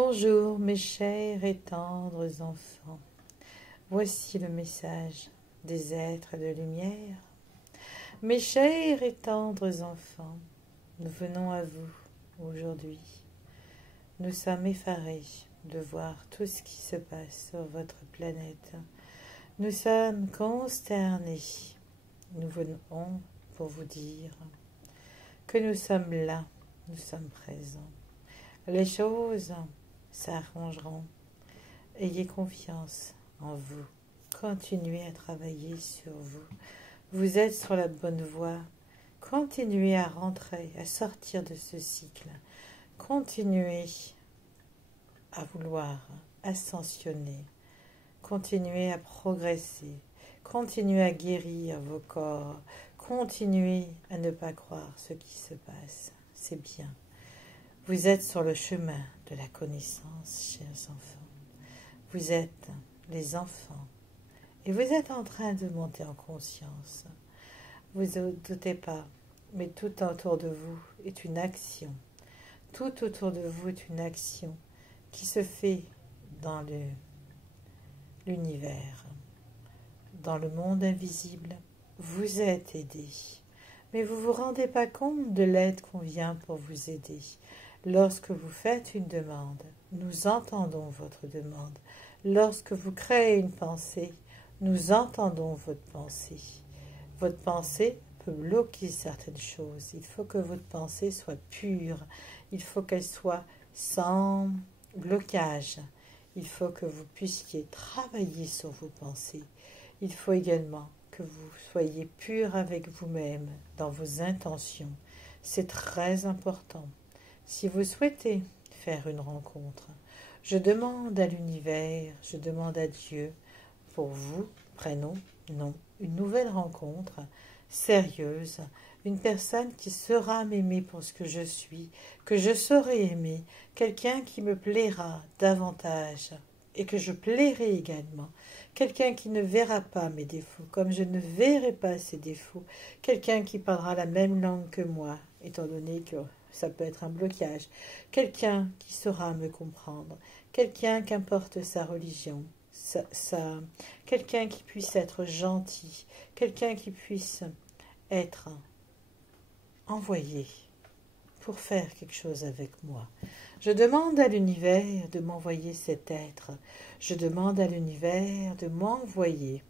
Bonjour mes chers et tendres enfants, voici le message des êtres de lumière. Mes chers et tendres enfants, nous venons à vous aujourd'hui. Nous sommes effarés de voir tout ce qui se passe sur votre planète. Nous sommes consternés. Nous venons pour vous dire que nous sommes là, nous sommes présents. Les choses s'arrangeront. Ayez confiance en vous. Continuez à travailler sur vous. Vous êtes sur la bonne voie. Continuez à rentrer, à sortir de ce cycle. Continuez à vouloir ascensionner. Continuez à progresser. Continuez à guérir vos corps. Continuez à ne pas croire ce qui se passe. C'est bien. Vous êtes sur le chemin de la connaissance, chers enfants. Vous êtes les enfants et vous êtes en train de monter en conscience. Vous ne doutez pas, mais tout autour de vous est une action. Tout autour de vous est une action qui se fait dans l'univers, dans le monde invisible. Vous êtes aidés, mais vous ne vous rendez pas compte de l'aide qu'on vient pour vous aider. Lorsque vous faites une demande, nous entendons votre demande. Lorsque vous créez une pensée, nous entendons votre pensée. Votre pensée peut bloquer certaines choses. Il faut que votre pensée soit pure. Il faut qu'elle soit sans blocage. Il faut que vous puissiez travailler sur vos pensées. Il faut également que vous soyez pur avec vous-même dans vos intentions. C'est très important. Si vous souhaitez faire une rencontre, je demande à l'univers, je demande à Dieu, pour vous, prénom, nom, une nouvelle rencontre sérieuse, une personne qui saura m'aimer pour ce que je suis, que je saurai aimer, quelqu'un qui me plaira davantage et que je plairai également, quelqu'un qui ne verra pas mes défauts comme je ne verrai pas ses défauts, quelqu'un qui parlera la même langue que moi, étant donné que ça peut être un blocage, quelqu'un qui saura me comprendre, quelqu'un qu'importe sa religion, quelqu'un qui puisse être gentil, quelqu'un qui puisse être envoyé pour faire quelque chose avec moi. Je demande à l'univers de m'envoyer cet être. Je demande à l'univers de m'envoyer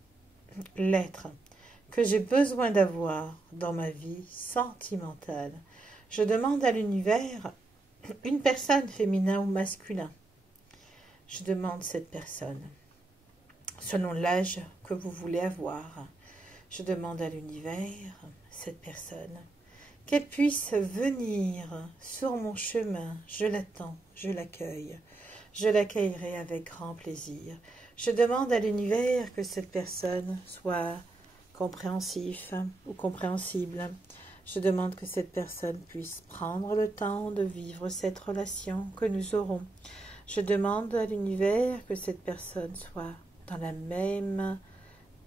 l'être que j'ai besoin d'avoir dans ma vie sentimentale. Je demande à l'univers une personne féminin ou masculin. Je demande cette personne selon l'âge que vous voulez avoir. Je demande à l'univers cette personne qu'elle puisse venir sur mon chemin. Je l'attends, je l'accueille. Je l'accueillerai avec grand plaisir. Je demande à l'univers que cette personne soit compréhensif ou compréhensible. Je demande que cette personne puisse prendre le temps de vivre cette relation que nous aurons. Je demande à l'univers que cette personne soit dans la même,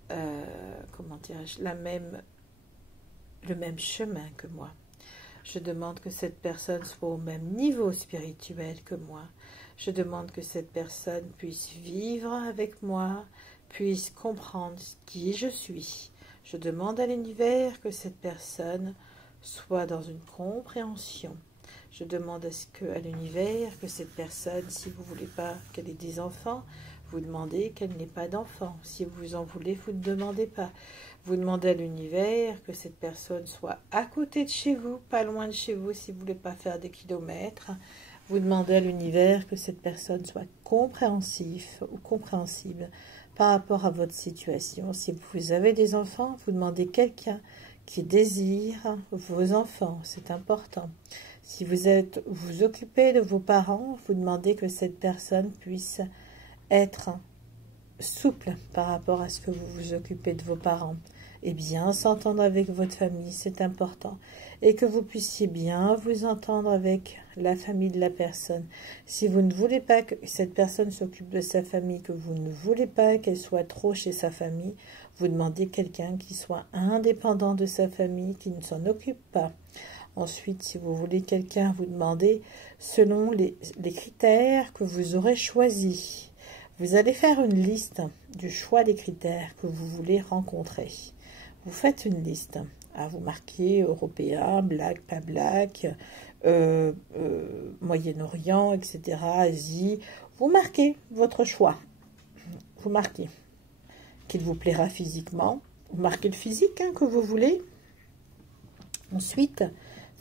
le même chemin que moi. Je demande que cette personne soit au même niveau spirituel que moi. Je demande que cette personne puisse vivre avec moi, puisse comprendre qui je suis. Je demande à l'univers que cette personne soit dans une compréhension. Je demande à l'univers que cette personne, si vous ne voulez pas qu'elle ait des enfants, vous demandez qu'elle n'ait pas d'enfants. Si vous en voulez, vous ne demandez pas. Vous demandez à l'univers que cette personne soit à côté de chez vous, pas loin de chez vous, si vous ne voulez pas faire des kilomètres. Vous demandez à l'univers que cette personne soit compréhensif ou compréhensible par rapport à votre situation. Si vous avez des enfants, vous demandez quelqu'un qui désire vos enfants, c'est important. Si vous occupez de vos parents, vous demandez que cette personne puisse être souple par rapport à ce que vous vous occupez de vos parents. Et bien s'entendre avec votre famille, c'est important. Et que vous puissiez bien vous entendre avec la famille de la personne. Si vous ne voulez pas que cette personne s'occupe de sa famille, que vous ne voulez pas qu'elle soit trop chez sa famille, vous demandez quelqu'un qui soit indépendant de sa famille, qui ne s'en occupe pas. Ensuite, si vous voulez quelqu'un, vous demandez selon les critères que vous aurez choisis. Vous allez faire une liste du choix des critères que vous voulez rencontrer. Vous faites une liste. Vous marquez européen, black, pas black, Moyen-Orient, etc., Asie. Vous marquez votre choix. Vous marquez qu'il vous plaira physiquement. Vous marquez le physique que vous voulez. Ensuite,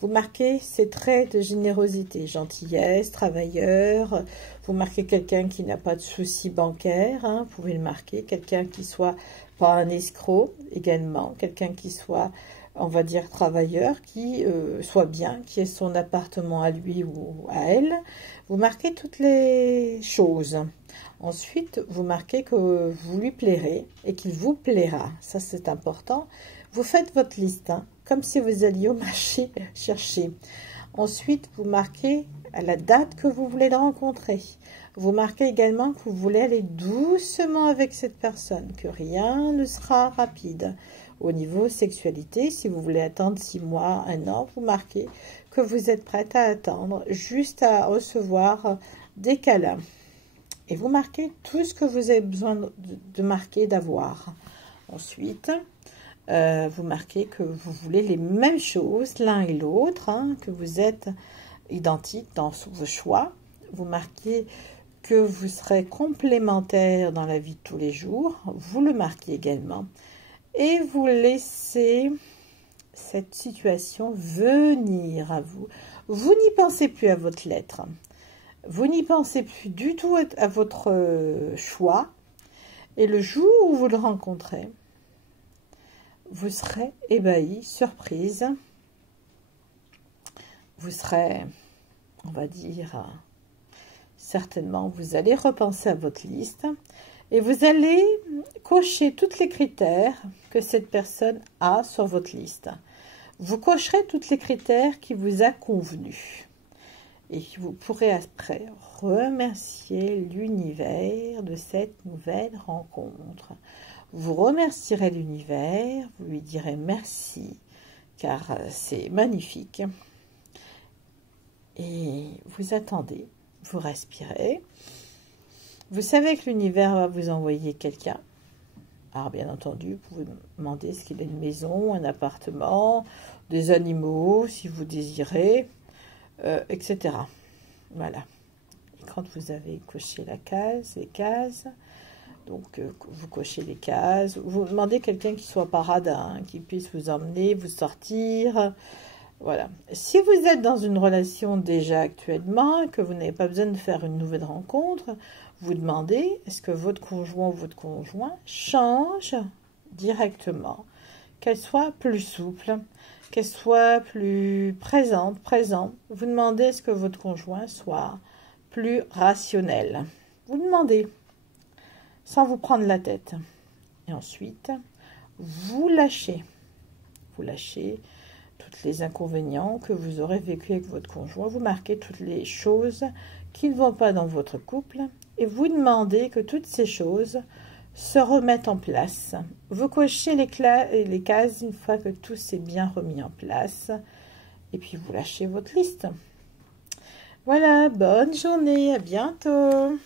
vous marquez ses traits de générosité, gentillesse, travailleur. Vous marquez quelqu'un qui n'a pas de soucis bancaires, vous pouvez le marquer. Quelqu'un qui soit pas un escroc également. Quelqu'un qui soit, on va dire, travailleur, qui soit bien, qui ait son appartement à lui ou à elle. Vous marquez toutes les choses. Ensuite, vous marquez que vous lui plairez et qu'il vous plaira. Ça, c'est important. Vous faites votre liste, comme si vous alliez au marché chercher. Ensuite, vous marquez à la date que vous voulez le rencontrer. Vous marquez également que vous voulez aller doucement avec cette personne, que rien ne sera rapide. Au niveau sexualité, si vous voulez attendre 6 mois, 1 an, vous marquez que vous êtes prête à attendre, juste à recevoir des câlins. Et vous marquez tout ce que vous avez besoin de marquer, d'avoir. Ensuite, vous marquez que vous voulez les mêmes choses, l'un et l'autre, que vous êtes identiques dans vos choix. Vous marquez que vous serez complémentaires dans la vie de tous les jours. Vous le marquez également. Et vous laissez cette situation venir à vous. Vous n'y pensez plus à votre lettre. Vous n'y pensez plus du tout à votre choix. Et le jour où vous le rencontrez, vous serez ébahi, surprise. Vous serez, on va dire, certainement, vous allez repenser à votre liste et vous allez cocher tous les critères que cette personne a sur votre liste. Vous cocherez tous les critères qui vous a convenu. Et vous pourrez après remercier l'univers de cette nouvelle rencontre. Vous remercierez l'univers, vous lui direz merci, car c'est magnifique. Et vous attendez, vous respirez. Vous savez que l'univers va vous envoyer quelqu'un. Alors bien entendu, vous pouvez demander ce qu'il a une maison, un appartement, des animaux, si vous désirez, etc. Voilà. Et quand vous avez coché les cases, donc vous cochez les cases, vous demandez quelqu'un qui soit paradin, qui puisse vous emmener, vous sortir. Voilà. Si vous êtes dans une relation déjà actuellement, que vous n'avez pas besoin de faire une nouvelle rencontre, vous demandez, est-ce que votre conjoint ou votre conjoint change directement, qu'elle soit plus souple, qu'elle soit plus présent. Vous demandez, est-ce que votre conjoint soit plus rationnel. Vous demandez, sans vous prendre la tête. Et ensuite, vous lâchez. Vous lâchez tous les inconvénients que vous aurez vécu avec votre conjoint. Vous marquez toutes les choses qui ne vont pas dans votre couple. Et vous demandez que toutes ces choses se remettent en place. Vous cochez les cases une fois que tout s'est bien remis en place. Et puis vous lâchez votre liste. Voilà, bonne journée, à bientôt.